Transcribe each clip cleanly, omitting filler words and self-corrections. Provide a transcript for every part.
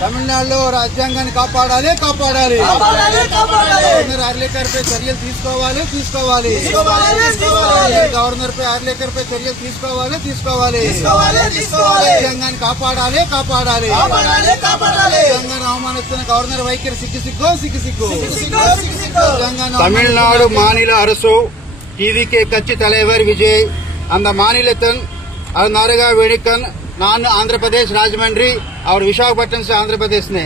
తమిళనాడులో రాజ్యాంగాన్ని కాపాడాలి. గవర్నర్ ఆర్లేకర్ పై చర్యలు తీసుకోవాలి. గవర్నర్ పై ఆర్లేకర్ పై చర్యలు తీసుకోవాలి. రాజ్యాంగాన్ని కాపాడాలి. రాజ్యాంగాన్ని అవమానిస్తున్న గవర్నర్ వైఖరి సిగ్గు. தமிழ்நாடு மாநில அரசு டிவிகே கட்சி தலைவர் விஜய் அந்த மாநிலத்தின் नारेगा वेणिकन नान आंध्र प्रदेश राजमंड्री और विशाखपट्टनम से आंध्र प्रदेश ने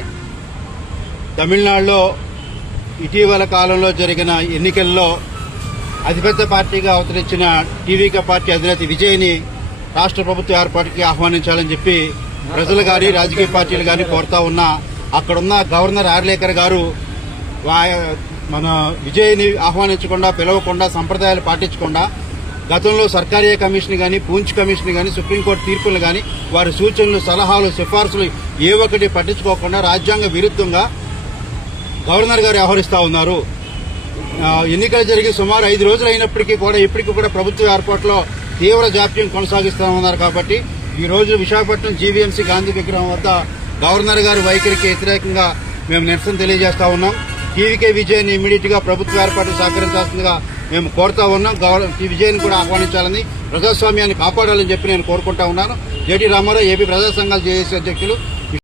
తమిళనాడులో ఇటీవల కాలంలో జరిగిన ఎన్నికల్లో అతిపెద్ద పార్టీగా అవతరించిన టీవీకే పార్టీ అధినేత విజయ్ని రాష్ట్ర ప్రభుత్వ ఏర్పాటుకి ఆహ్వానించాలని చెప్పి ప్రజలు గాని రాజకీయ పార్టీలు గాని కోరుతా ఉన్నా అక్కడున్న గవర్నర్ ఆర్లేకర్ గారు మన విజయ్ని ఆహ్వానించకుండా పిలవకుండా సంప్రదాయాలు పాటించకుండా గతంలో సర్కారీ కమిషన్ గాని పూంచ్ కమిషన్ గాని సుప్రీంకోర్టు తీర్పులు గాని వారి సూచనలు సలహాలు సిఫార్సులు ఏ ఒక్కటి పట్టించుకోకుండా రాజ్యాంగ విరుద్ధంగా గవర్నర్ గారు వ్యవహరిస్తా ఉన్నారు. ఎన్నికలు జరిగి సుమారు 5 రోజులు అయినప్పటికీ కూడా ఇప్పటికీ కూడా ప్రభుత్వ ఏర్పాటులో తీవ్ర జాప్యం కొనసాగిస్తామన్నారు. కాబట్టి ఈ రోజు విశాఖపట్నం జీవీఎంసీ గాంధీ విగ్రహం వద్ద గవర్నర్ గారి వైఖరికి వ్యతిరేకంగా మేము నిరసన తెలియజేస్తా ఉన్నాం. టీవీకే విజయ్ని ఇమీడియట్ గా ప్రభుత్వ ఏర్పాటుకు సహకరించాల్సిందిగా మేము కోరుతా ఉన్నాం. విజయ్ని కూడా ఆహ్వానించాలని ప్రజాస్వామ్యాన్ని కాపాడాలని చెప్పి నేను కోరుకుంటా ఉన్నాను. జేటీ రామారావు ఏపీ ప్రజా సంఘాల జేఏసీ అధ్యక్షులు